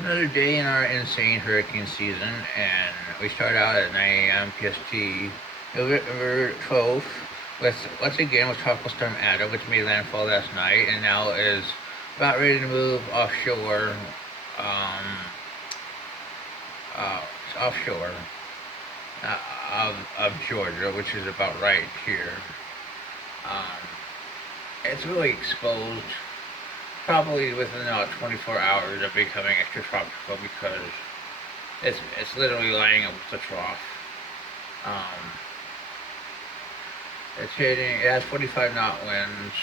Another day in our insane hurricane season, and we start out at 9 a.m. PST, November 12th, with once again with Tropical Storm Ada, which made landfall last night and now is about ready to move offshore, um, uh, offshore uh, of Georgia, which is about right here. Um, it's really exposed, probably within about 24 hours of becoming extratropical because it's literally lining up with the trough. Um, it's hitting. It has 45 knot winds.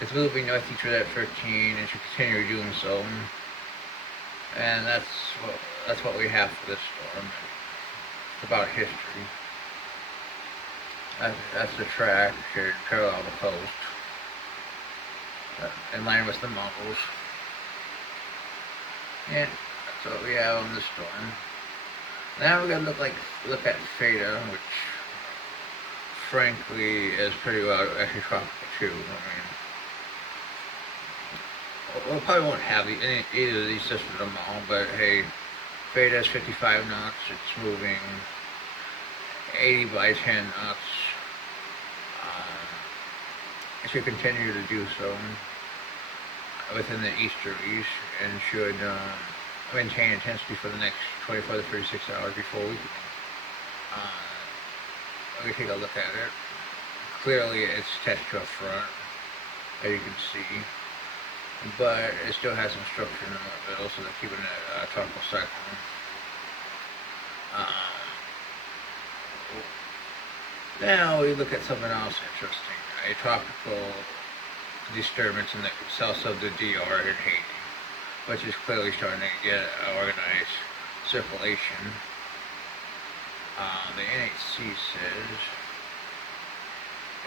It's moving northeastward at 13 and should continue doing so. And that's what we have for this storm. It's about history. That's the track should parallel the coast, in line with the Mongols. Yeah, that's what we have on the storm. Now we gotta look at Theta, which frankly is pretty well actually tropical too. We'll probably won't have either of these systems tomorrow, but hey, Theta is 55 knots. It's moving 80 by 10 knots. It should continue to do so within the easterlies and should maintain intensity for the next 24 to 36 hours before we take a look at it. Clearly, it's attached to a front, as you can see, but it still has some structure in the middle, so they're keeping it a tropical cyclone. Now we look at something else interesting: a tropical disturbance in the south of the DR in Haiti, which is clearly starting to get organized circulation. The NHC says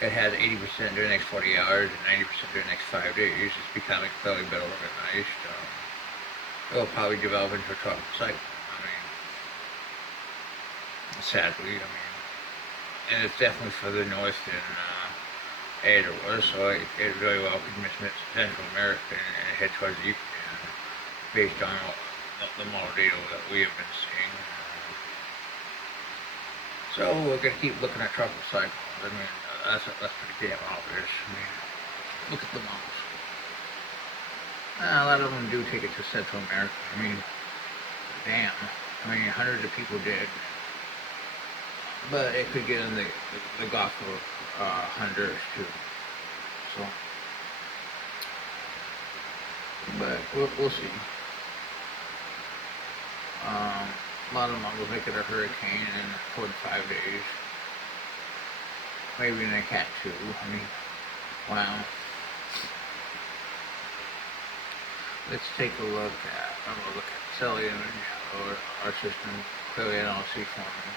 it has 80% during the next 40 hours and 90% during the next 5 days. It's becoming clearly better organized. It will probably develop into a tropical cyclone. Sadly, and it's definitely further north than Ada was, so it very well could miss Central America and head towards the Yucatan, based on the model data that we have been seeing. So we're going to keep looking at tropical cyclones. That's pretty damn obvious. Look at the models. A lot of them do take it to Central America. Damn. Hundreds of people did. But it could get in the Gulf of Honduras too. So, but we'll see. A lot of them will make it a hurricane in 45 days. Maybe in a Cat 2. Wow. Let's take a look at, I'm going to look at cell image or our system. Clearly I don't see forming.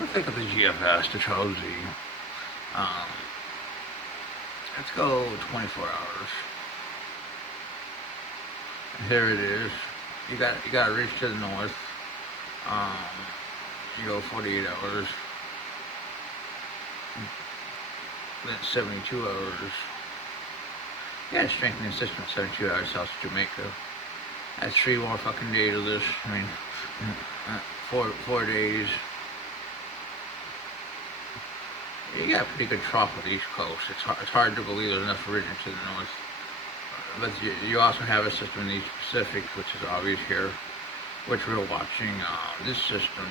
Let's take up the GFS to Charles Z. Let's go 24 hours. Here it is. You got a ridge to the north. You go 48 hours. Then 72 hours. You got a strengthening system 72 hours south of Jamaica. That's 3 more fucking days of this. 4 days. You got a pretty good trough of the East Coast. It's hard to believe there's enough ridge to the north. But you also have a system in the East Pacific, which is obvious here, which we're watching. This system,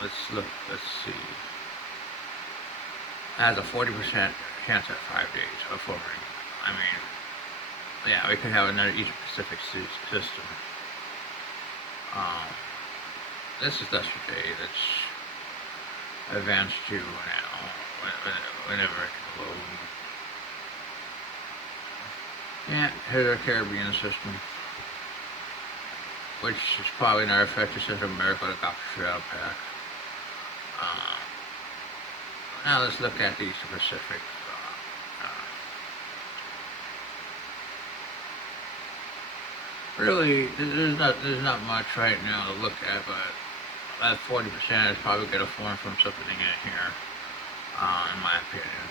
let's see, has a 40% chance at 5 days of forming. Yeah, we could have another East Pacific system. This is yesterday. That's advanced to now, whenever it can load. Yeah, here's our Caribbean system, which is probably not affected Central America like Africa outback. Now let's look at the Eastern Pacific. Really, there's not much right now to look at, but that 40% is probably going to form from something in here, in my opinion.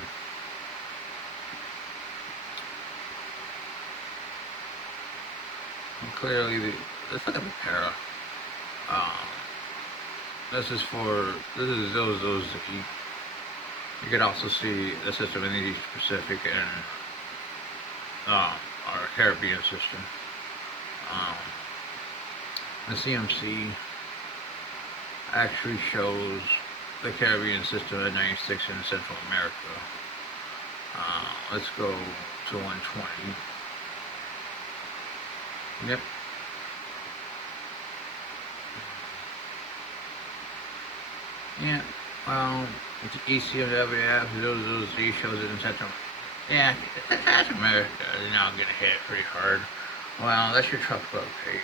clearly let's look at the para. Um, this is those you could also see the system in the East Pacific and our Caribbean system. Um, the CMC actually shows the Caribbean system at 96 in Central America. Let's go to 120. Yep. Yeah. Well, it's ECMWF, those Z shows it in Central. Yeah, Central America is now getting hit pretty hard. Well, that's your truckload rate.